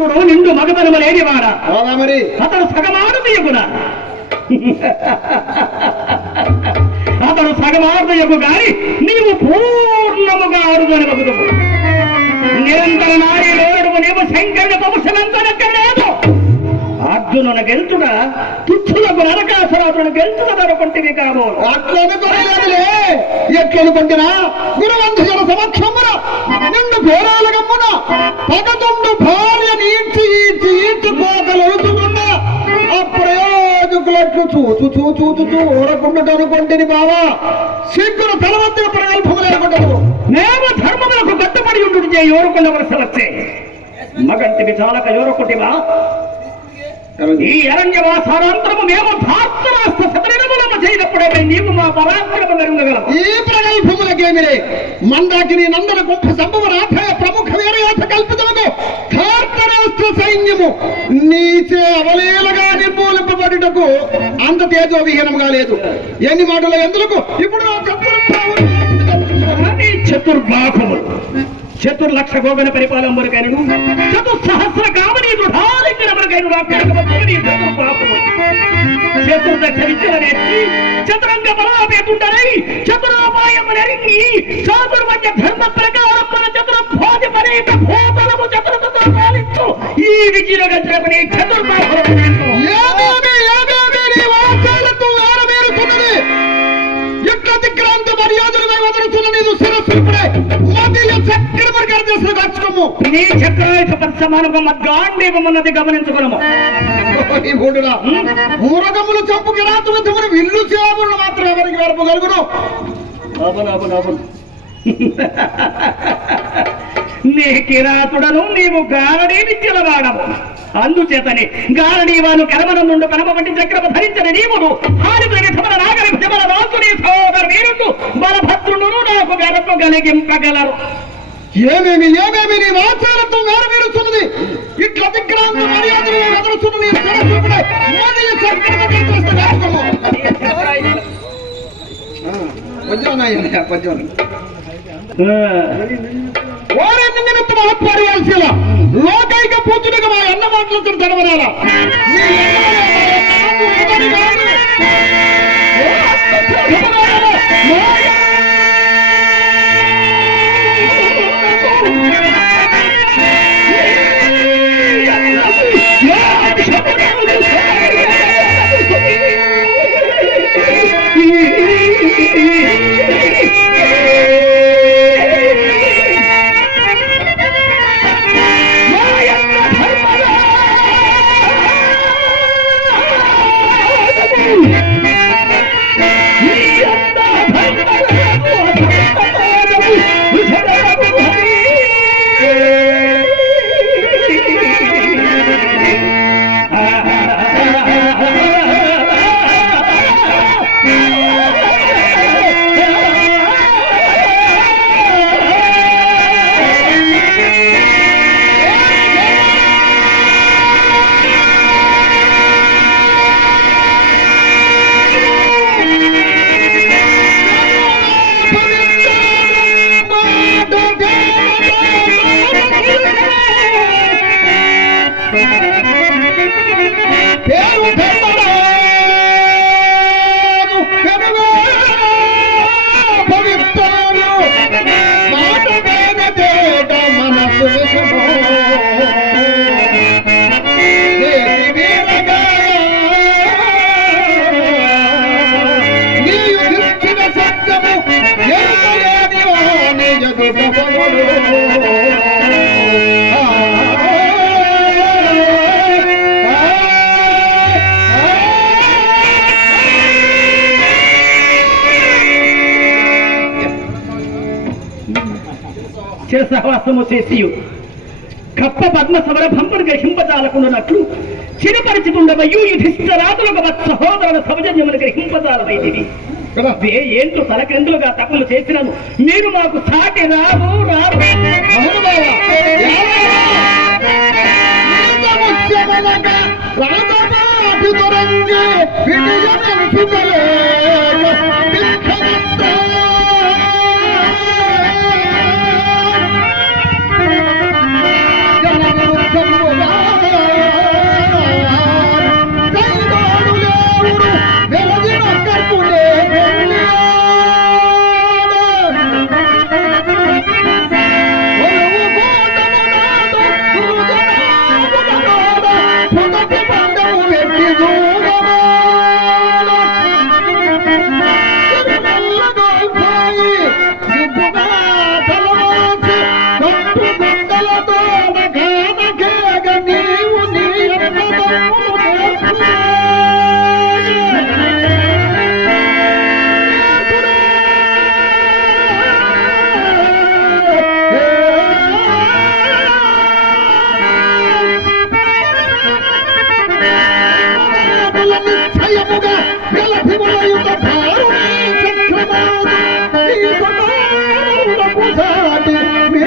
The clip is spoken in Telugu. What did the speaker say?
పుత్రుడు నిండు మగతనము లేనివాడా? మరి? అతడు సగమారుదయకున అతడు సగమారుదయకు గాని నీవు పూర్ణముగా ఆరుదని బతుకు నిరంతర నారీ లోడుము నీవు శంకరుని వంశమంతనక్కర్లేదు అర్జునుని గెలుచుట తుచ్చులకు నరకాసురాతులను గెలుచుట దొరకొంటివి కాబోలు అట్లా అనుకోలేదులే ఎట్లనుకుంటున్నా గురువంధుల సమక్షమున నిన్ను పేరాల గమ్మున చూచు చూచు బావా సిగ్గులు తలవంతి ప్రగల్భములు అనుకుంటారు ధర్మములకు కట్టుబడి ఉండు చే యోరుకున్న వలస వచ్చే. మగంటివి చాలక యోరుకుటివా ఈ అరణ్యవాసారాంతరము మేము ధార్తరాష్ట్ర శతరినములను చేయనప్పుడే నీవు మా పరాక్రమ మెరుగగలము ఈ ప్రగల్భములకేమిరే ಮಂದಾಕಿನಿ ನಂದನ ಗೊಪ್ಪ ಸಂಭವ రాధయ ಪ್ರಮುಖ వీరయోధ కల్పితముకు ధార్తరాష్ట్ర సైన్యము నీచే అవలీలగా నిర్మూలింపబడుటకు అంత తేజో విహీనముగా లేదు. ఎన్ని మాటలు ఎందులకు? ఇప్పుడు నా చతుర్భావం అని చతుర్బాహువులు చతుర్లక్ష గోగన పరిపాలనములకైనను చతుస్సహస్ర కామని దృఢాలింగనములకైన వాక్యములని చతుర్బాహువులు చతుర్దశ విద్యలనేసి చతురంగ బలాపేతుండనై చతురోపాయములరింగి చాతుర్మధ్య ధర్మ ప్రకారం మన చతుర్భోజ పరేత భూతలము చతురతతో పాలించు ఈ విజయ గజరపని చతుర్బాహువులు ఏమేమి ఏమేమి నీ వాచాలతో వేరవేరుతున్నది ఎట్ల దిక్రాంత మర్యాదలు వదులుతున్న నీదు శిరస్సుపడే మదీయ చక్రమరి కార్యదర్శులు కాచుకోము నీ చక్రాయుధ పత్సమానము మద్గాండీవమున్నది గమనించుకునము ఈ మూడురా మూరగములు చంపు కిరాతు విధములు విల్లు చేములు మాత్రం ఎవరికి వెరపగలుగును? నీ కిరాతుడను నీవు గారడీ విద్యలవాడము అందుచేతని గారడీ వాను కరమన నుండి కనపబట్టి చక్రమ ధరించిన నీవును హారిత విధముల నాగరి భజమల రాసుని సోదర వీరుడు బలభద్రుడు నాకు గరపు కలిగింపగలరు. ఏమేమి ఏమేమి నీ వాచాలతో వేరవేరుతున్నది ఇట్ల దిక్రాంత మర్యాదలు వదులుతున్న కొంచెం నాయన కొంచెం వారిని నిమిత్త మహత్పరివాల్సిన లోకైక పూజలుగా మా అన్న మాటలతో చదవరాలా నిజ శిరసహవాసము చేసియు. కప్ప పద్మ సమర భంపరు గ్రహింపజాలకుండానట్లు చిరపరిచితుండవయ్యు యుధిష్ఠరాదులకు వత్ సహోదరుల సౌజన్యములు గ్రహింపజాలమైంది ఏంటో తలకెందులుగా తప్పులు చేసినాను. మీరు మాకు సాటి రావు రారు అవును దేవదేవి